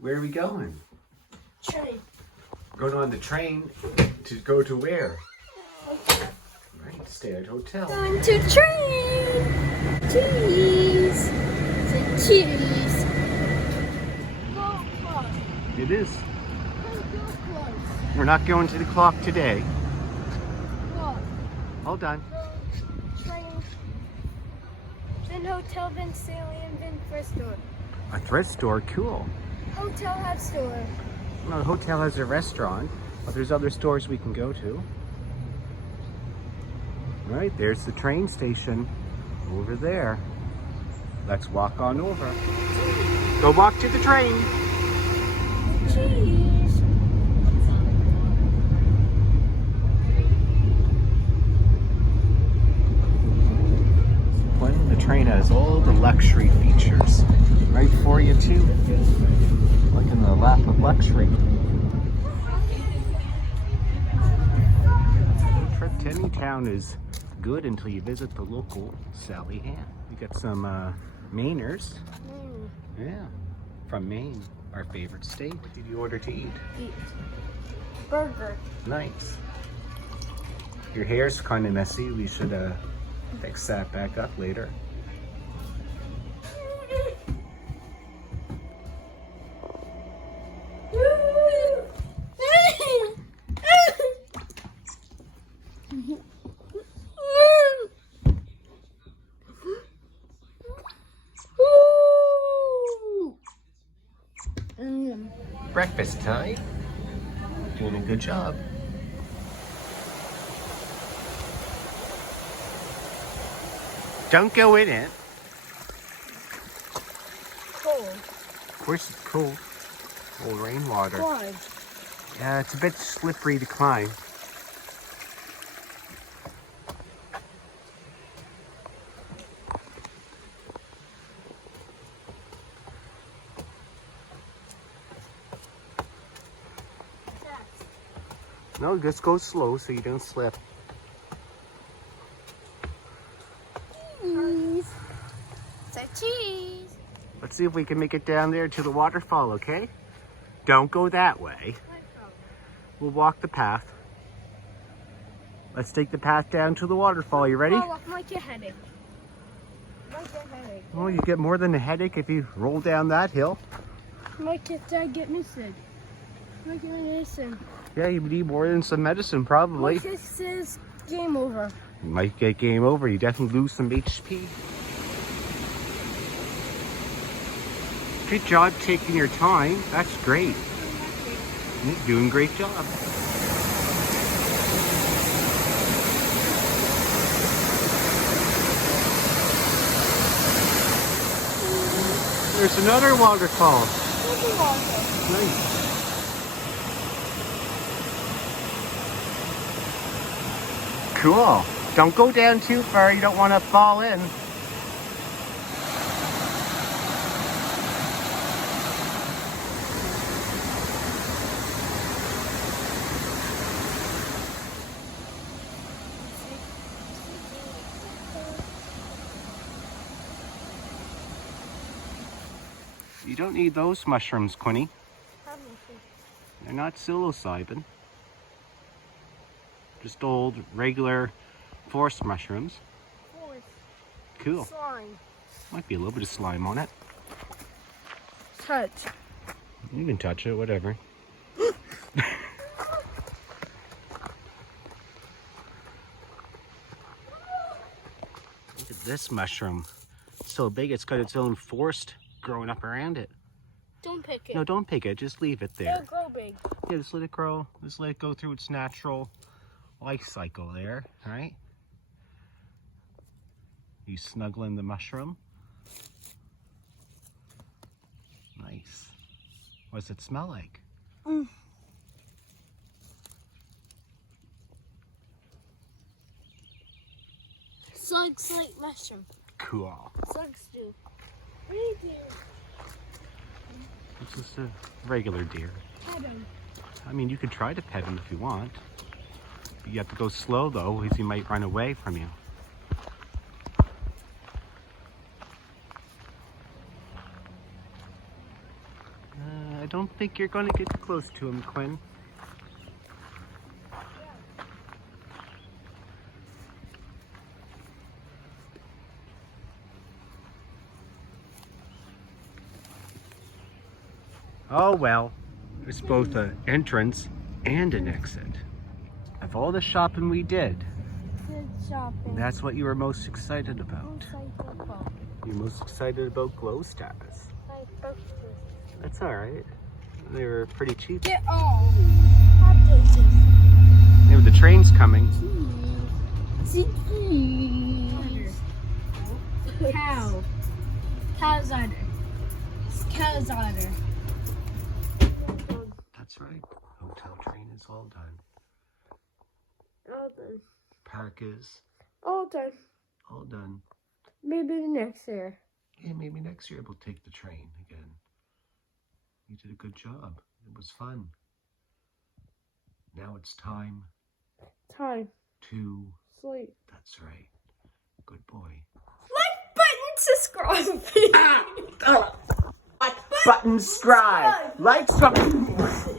Where are we going? Train. Going on the train to go to where? Okay. Right, stay at hotel. Going to train. Cheese. It's a cheese. Go close. It is. Go close. We're not going to the clock today. Go. All done. Go. Train. Then hotel, then salient, then thrift store. A thrift store, cool. Hotel has store. Well, the hotel has a restaurant, but there's other stores we can go to. All right, there's the train station over there. Let's walk on over. Go walk to the train. Cheese. The train has all the luxury features right for you too. Like in the lap of luxury. Trip to any town is good until you visit the local Sally Ann. We got some Mainers. Yeah, from Maine, our favorite state. What did you order to eat? Burger. Nice. Your hair's kind of messy. We should fix that back up later. Breakfast time. Doing a good job. Don't go in it. Cold. Of course it's cold. Old rainwater. Why? Yeah, it's a bit slippery to climb. No, just go slow so you don't slip. Cheese. It's a cheese. Let's see if we can make it down there to the waterfall, okay? Don't go that way. We'll walk the path. Let's take the path down to the waterfall. You ready? Oh, like a headache. Like a headache. Well, you get more than a headache if you roll down that hill. Like if I get missing. Like you're missing. Yeah, you need more than some medicine, probably. Like it says game over. You might get game over. You definitely lose some HP. Good job taking your time. That's great. You're doing a great job. There's another waterfall. Nice. Cool. Don't go down too far. You don't want to fall in. You don't need those mushrooms, Quinny. They're not psilocybin. Just old, regular forest mushrooms. Cool. Slime. Might be a little bit of slime on it. Touch. You can touch it, whatever. Look at this mushroom. It's so big, it's got its own forest growing up around it. Don't pick it. No, don't pick it. Just leave it there. It'll grow big. Yeah, just let it grow. Just let it go through its natural life cycle there, all right? You snuggling the mushroom. Nice. What does it smell like? Slugs like mushroom. Cool. Slugs do. What do you do? It's just a regular deer. Pet him. I mean, you could try to pet him if you want. But you have to go slow though, because he might run away from you. don't think you're going to get close to him, Quinn. Oh well, there's both an entrance and an exit. Of all the shopping we did, Good shopping. that's what you were most excited about. Football. You're most excited about glow stars. That's all right. They were pretty cheap. Get all. Hot places. Maybe the train's coming. Cow. Cow's udder. Cow's udder. That's right. Hotel train is all done. All done. Park is All done. all done. Maybe next year. Yeah, maybe next year we'll take the train again. You did a good job. It was fun. Now it's time Time. to... Sleep. That's right. Good boy. Like button subscribe. Button subscribe. Like something.